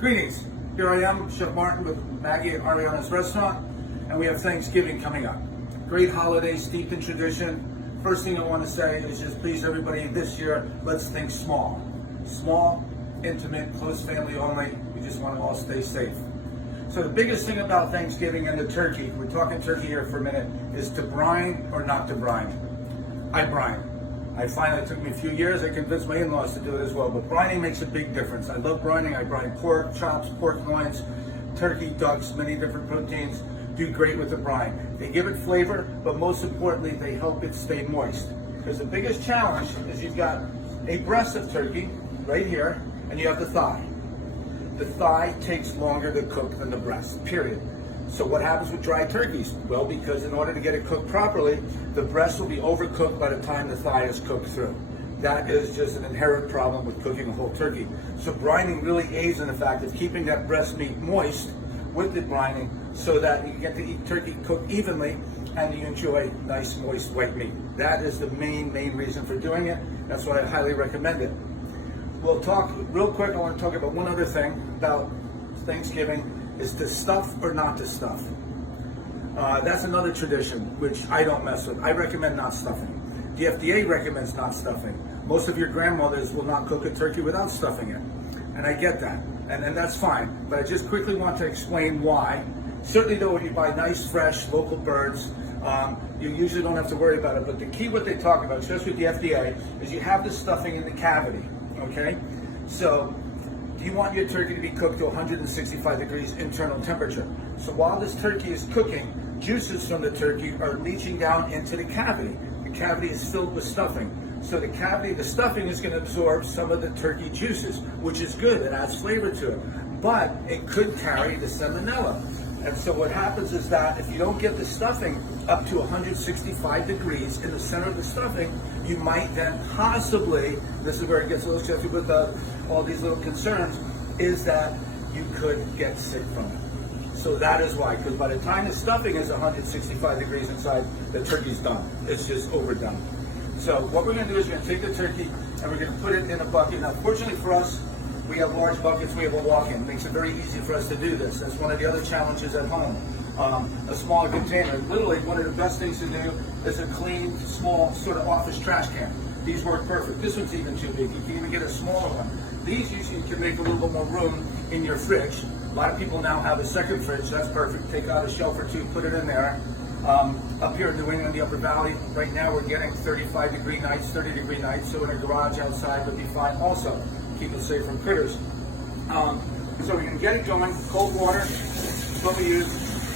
Greetings. Here I am, Chef Martin with Maggie at Ariana's Restaurant, and we have Thanksgiving coming up. Great holiday steeped in tradition. First thing I want to say is just please everybody this year, let's think small. Small, intimate, close family only. We just want to all stay safe. So the biggest thing about Thanksgiving and the turkey, we're talking turkey here for a minute, is to brine or not to brine. I brine. I find it took me a few years. I convinced my in-laws to do it as well. But brining makes a big difference. I love brining. I brine pork, chops, pork loins, turkey, ducks, many different proteins. Do great with the brine. They give it flavor, but most importantly, they help it stay moist. Because the biggest challenge is you've got a breast of turkey right here, and you have the thigh. The thigh takes longer to cook than the breast, period. So what happens with dry turkeys? Well, because in order to get it cooked properly, the breast will be overcooked by the time the thigh is cooked through. That is just an inherent problem with cooking a whole turkey. So brining really aids in the fact of keeping that breast meat moist with the brining so that you get to eat turkey cooked evenly and you enjoy nice, moist, white meat. That is the main reason for doing it. That's why I highly recommend it. We'll talk real quick. I want to talk about one other thing about Thanksgiving. Is to stuff or not to stuff. That's another tradition which I don't mess with. I recommend not stuffing. The FDA recommends not stuffing. Most of your grandmothers will not cook a turkey without stuffing it. And I get that. And that's fine. But I just quickly want to explain why. Certainly though, if you buy nice, fresh, local birds, you usually don't have to worry about it. But the key what they talk about, especially with the FDA, is you have the stuffing in the cavity, okay? So, you want your turkey to be cooked to 165 degrees internal temperature. So while this turkey is cooking, juices from the turkey are leaching down into the cavity. The cavity is filled with stuffing. So the stuffing is going to absorb some of the turkey juices, which is good. It adds flavor to it. But it could carry the salmonella. And so what happens is that if you don't get the stuffing up to 165 degrees in the center of the stuffing, you might then possibly, this is where it gets a little tricky with all these little concerns, is that you could get sick from it. So that is why, because by the time the stuffing is 165 degrees inside, the turkey's done. It's just overdone. So what we're going to do is we're going to take the turkey and we're going to put it in a bucket. Now, fortunately for us, we have large buckets, we have a walk-in. It makes it very easy for us to do this. That's one of the other challenges at home. A smaller container. Literally, one of the best things to do is a clean, small, sort of office trash can. These work perfect. This one's even too big. You can even get a smaller one. These usually can make a little bit more room in your fridge. A lot of people now have a second fridge. That's perfect. Take out a shelf or two, put it in there. Up here in New England, the Upper Valley, right now we're getting 35-degree nights, 30-degree nights. So in a garage outside would be fine also. Keep it safe from critters. So we can get it going. Cold water, what we use.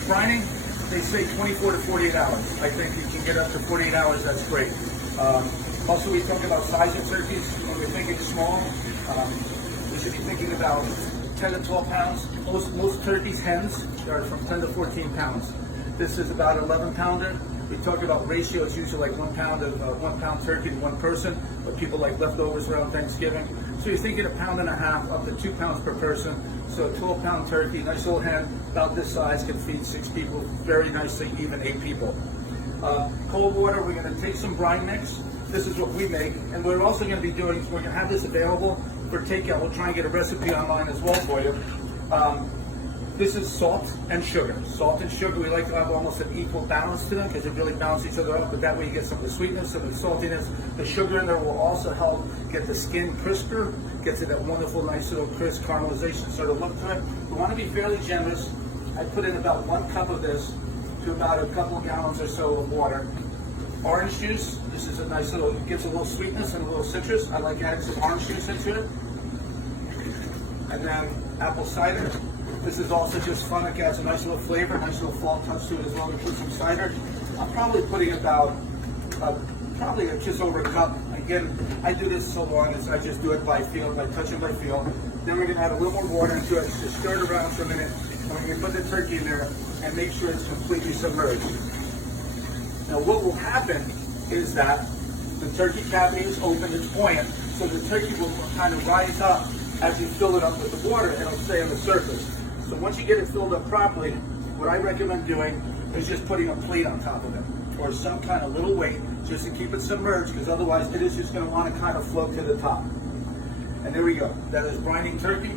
Brining, they say 24 to 48 hours. I think you can get up to 48 hours, that's great. Also, we talk about size of turkeys. When we're thinking small, we should be thinking about 10 to 12 pounds. Most turkeys, hens, are from 10 to 14 pounds. This is about an 11 pounder. We talk about ratio, it's usually like 1 pound of 1 pound turkey to one person, but people like leftovers around Thanksgiving. So you're thinking 1.5 pounds up to 2 pounds per person. So a 12-pound turkey, nice little hen, about this size, can feed 6 people very nicely, even 8 people. Cold water, we're going to take some brine mix. This is what we make, and we're also going to be doing, we're going to have this available for takeout. We'll try and get a recipe online as well for you. This is salt and sugar. Salt and sugar, we like to have almost an equal balance to them because they really balance each other out, but that way you get some of the sweetness, some of the saltiness. The sugar in there will also help get the skin crisper, gets it that wonderful, nice little crisp caramelization sort of look to it. We want to be fairly generous. I put in about 1 cup of this to about a couple of gallons or so of water. Orange juice, this is a nice little, it gives a little sweetness and a little citrus. I like adding some orange juice into it. And then apple cider. This is also just fun. It adds a nice little flavor, nice little fall touch to it as well. We put some cider. I'm probably putting about, probably just over a cup. Again, I do this so long as I just do it by feel, by touching by feel. Then we're going to add a little more water into it. Just stir it around for a minute. And we're going to put the turkey in there and make sure it's completely submerged. Now what will happen is that the turkey cavity is open, it's buoyant, so the turkey will kind of rise up as you fill it up with the water and it'll stay on the surface. So once you get it filled up properly, what I recommend doing is just putting a plate on top of it or some kind of little weight just to keep it submerged, because otherwise it is just going to want to kind of float to the top. And there we go. That is brining turkey.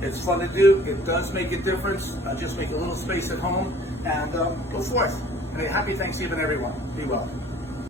It's fun to do. It does make a difference. Just make a little space at home and go forth. And a happy Thanksgiving, everyone. Be well.